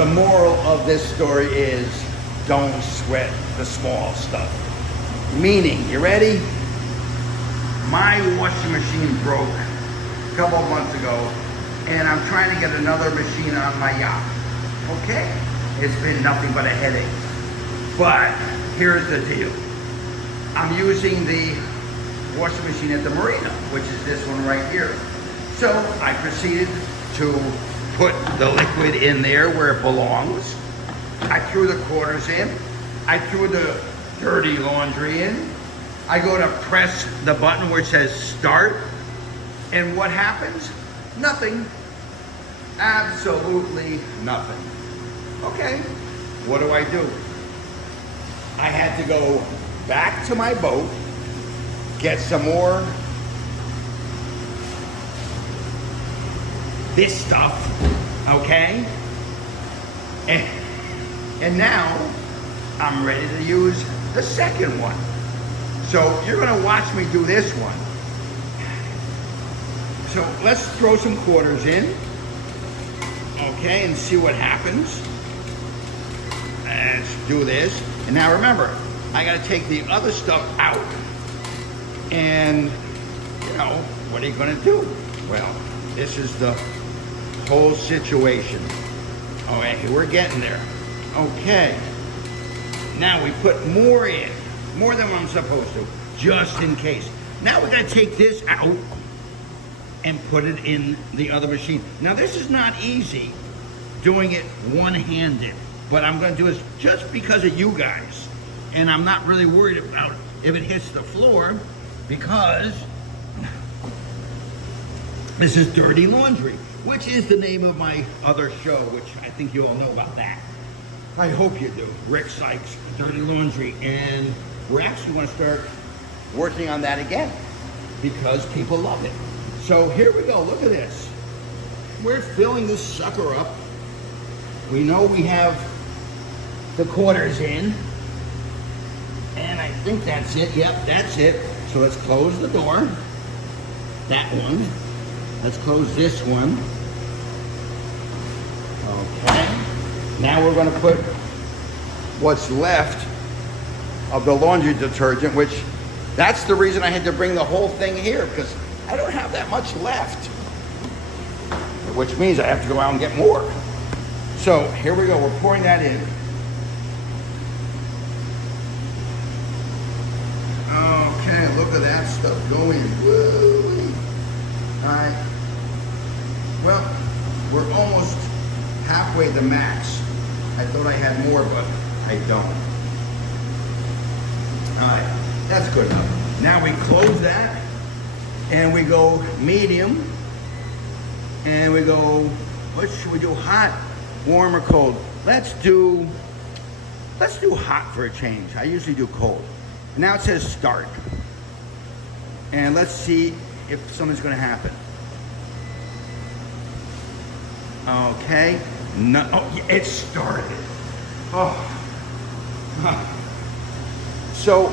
the moral of this story is don't sweat the small stuff. Meaning, you ready? My washing machine broke a couple of months ago, and I'm trying to get another machine on my yacht. Okay? It's been nothing but a headache. But here's the deal. I'm using the washing machine at the marina, which is this one right here. So I proceeded to put the liquid in there where it belongs. I threw the quarters in. I threw the dirty laundry in. I go to press the button where it says start. And what happens? Nothing. Absolutely nothing. Okay, what do? I had to go back to my boat, get some more this stuff, okay? And now I'm ready to use the second one. So you're gonna watch me do this one. So let's throw some quarters in, okay, and see what happens. Let's do this. And now remember, I gotta take the other stuff out. And, you know, what are you gonna do? Well, this is the whole situation. All right, we're getting there. Okay. Now we put more in, more than what I'm supposed to, just in case. Now we gotta take this out and put it in the other machine. Now this is not easy doing it one-handed, but I'm gonna do this just because of you guys. And I'm not really worried about if it hits the floor because this is Dirty Laundry, which is the name of my other show, which I think you all know about that. I hope you do. Rick Sykes, Dirty Laundry. And we're actually gonna start working on that again because people love it. So here we go, look at this. We're filling this sucker up. We know we have the quarters in. And I think that's it, yep, that's it. So let's close the door. That one. Let's close this one. Okay. Now we're gonna put what's left of the laundry detergent, which that's the reason I had to bring the whole thing here, because I don't have that much left. Which means I have to go out and get more. So here we go, we're pouring that in. Okay, look at that stuff going. Woo! All right. Well, we're almost halfway to max. I thought I had more, but I don't. All right, that's good enough. Now we close that, and we go medium, and we go, what should we do? Hot, warm, or cold? Let's do hot for a change. I usually do cold. Now it says start. And let's see if something's gonna happen. Okay. No, oh, it started. Oh. So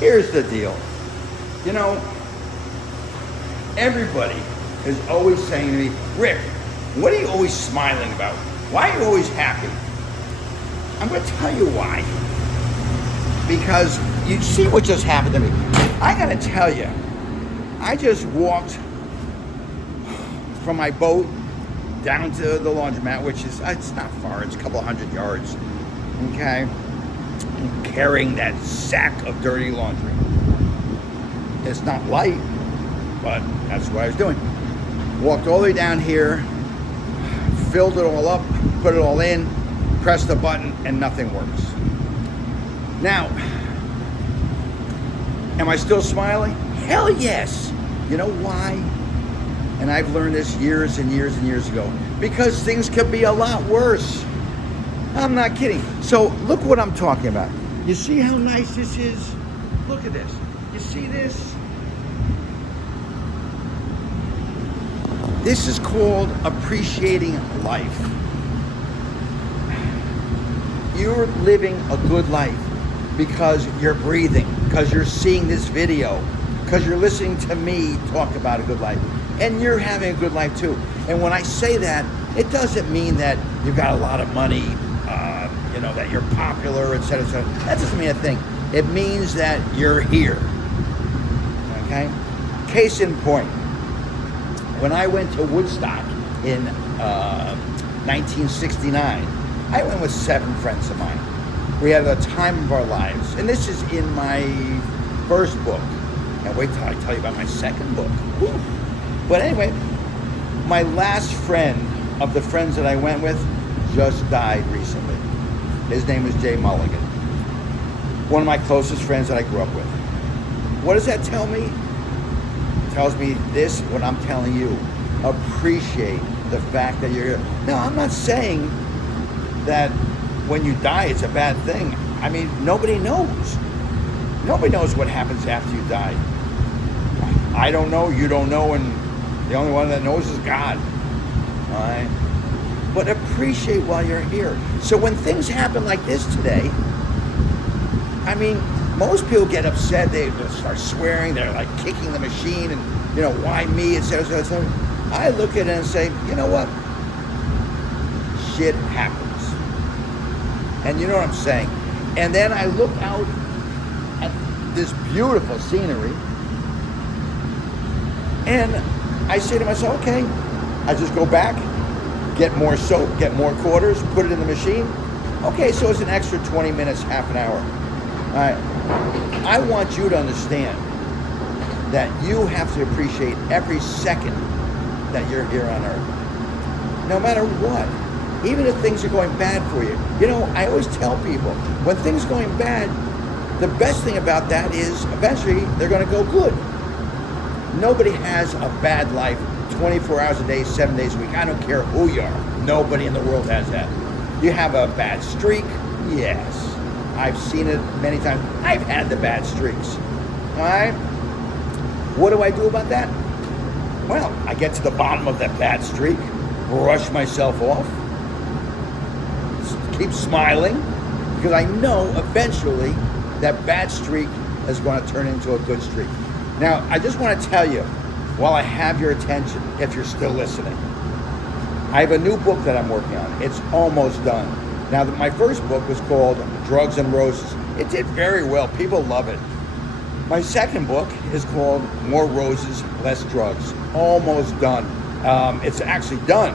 here's the deal. You know, everybody is always saying to me, Rick, what are you always smiling about? Why are you always happy? I'm gonna tell you why. Because you see what just happened to me. I gotta tell you, I just walked from my boat down to the laundromat, which is, it's not far, it's a couple 100 yards, okay? I'm carrying that sack of dirty laundry. It's not light, but that's what I was doing. Walked all the way down here, filled it all up, put it all in, pressed the button, and nothing works. Now, am I still smiling? Hell yes. You know why? And I've learned this years and years and years ago. Because things could be a lot worse. I'm not kidding. So look what I'm talking about. You see how nice this is? Look at this. You see this? This is called appreciating life. You're living a good life because you're breathing, because you're seeing this video, because you're listening to me talk about a good life. And you're having a good life too. And when I say that, it doesn't mean that you've got a lot of money, that you're popular, et cetera, et cetera. That doesn't mean a thing. It means that you're here. Okay? Case in point, when I went to Woodstock in 1969, I went with 7 friends of mine. We had the time of our lives. And this is in my first book. And wait till I tell you about my second book. Whew. But anyway, my last friend of the friends that I went with just died recently. His name is Jay Mulligan. One of my closest friends that I grew up with. What does that tell me? It tells me this, what I'm telling you. Appreciate the fact that you're here. Now, I'm not saying that when you die, it's a bad thing. I mean, nobody knows. Nobody knows what happens after you die. I don't know, you don't know, and the only one that knows is God. All right? But appreciate while you're here. So when things happen like this today, I mean, most people get upset. They start swearing. They're like kicking the machine and, why me, et cetera, et cetera. I look at it and say, you know what? Shit happens. And you know what I'm saying? And then I look out at this beautiful scenery and I say to myself, okay, I just go back, get more soap, get more quarters, put it in the machine. Okay, so it's an extra 20 minutes, half an hour. All right. I want you to understand that you have to appreciate every second that you're here on Earth. No matter what. Even if things are going bad for you. I always tell people, when things are going bad, the best thing about that is eventually they're going to go good. Nobody has a bad life 24 hours a day, 7 days a week. I don't care who you are. Nobody in the world has that. You have a bad streak? Yes. I've seen it many times. I've had the bad streaks. All right? What do I do about that? Well, I get to the bottom of that bad streak, brush myself off, keep smiling, because I know eventually that bad streak is going to turn into a good streak. Now, I just want to tell you, while I have your attention, if you're still listening, I have a new book that I'm working on. It's almost done. Now, my first book was called Drugs and Roses. It did very well. People love it. My second book is called More Roses, Less Drugs. Almost done. It's actually done.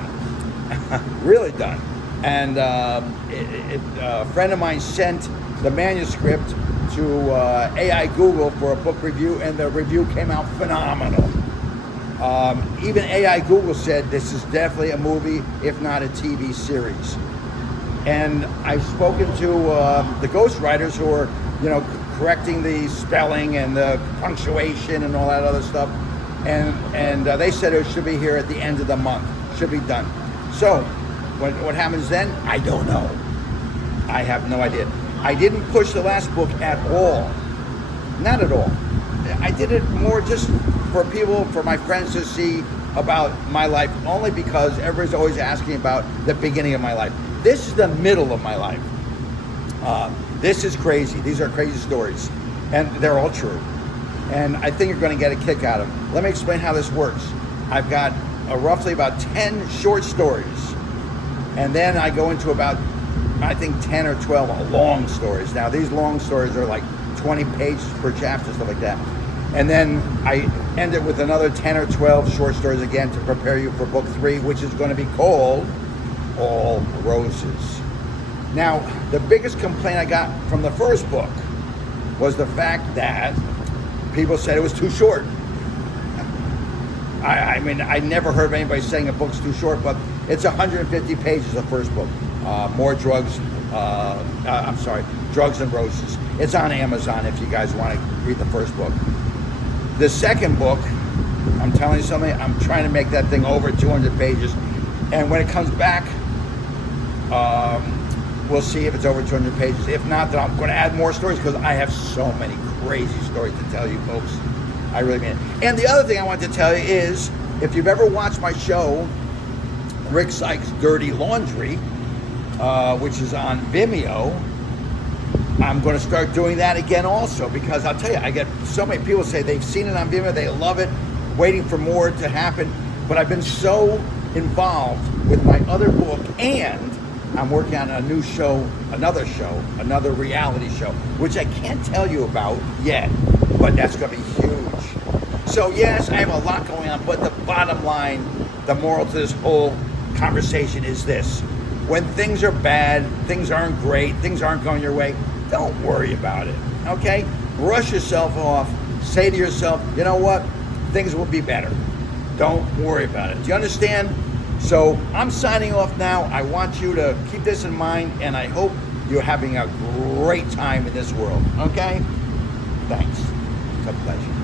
Really done. And a friend of mine sent the manuscript to AI Google for a book review, and the review came out phenomenal. Even AI Google said this is definitely a movie, if not a TV series. And I've spoken to the ghostwriters who are, correcting the spelling and the punctuation and all that other stuff. And they said it should be here at the end of the month. Should be done. So, what happens then? I don't know. I have no idea. I didn't push the last book at all. Not at all. I did it more just for people, for my friends to see about my life, only because everybody's always asking about the beginning of my life. This is the middle of my life. This is crazy. These are crazy stories. And they're all true. And I think you're going to get a kick out of them. Let me explain how this works. I've got roughly about 10 short stories. And then I go into about, I think, 10 or 12 long stories. Now, these long stories are like 20 pages per chapter, stuff like that. And then I end it with another 10 or 12 short stories again to prepare you for book 3, which is going to be called All Roses. Now, the biggest complaint I got from the first book was the fact that people said it was too short. I mean, I never heard of anybody saying a book's too short, but it's 150 pages, the first book. Drugs and Roses. It's on Amazon if you guys want to read the first book. The second book, I'm telling you something, I'm trying to make that thing over 200 pages. And when it comes back, we'll see if it's over 200 pages. If not, then I'm going to add more stories because I have so many crazy stories to tell you folks. I really mean it. And the other thing I want to tell you is, if you've ever watched my show, Rick Sykes' Dirty Laundry, which is on Vimeo, I'm going to start doing that again also, because I'll tell you, I get so many people say they've seen it on Vimeo, they love it, waiting for more to happen. But I've been so involved with my other book, and I'm working on a new show, another reality show, which I can't tell you about yet, but that's going to be huge. So yes, I have a lot going on, but the bottom line, the moral to this whole conversation is this. When things are bad, things aren't great, things aren't going your way, don't worry about it, okay? Brush yourself off, say to yourself, you know what? Things will be better. Don't worry about it. Do you understand? So I'm signing off now. I want you to keep this in mind, and I hope you're having a great time in this world, okay? Thanks. It's a pleasure.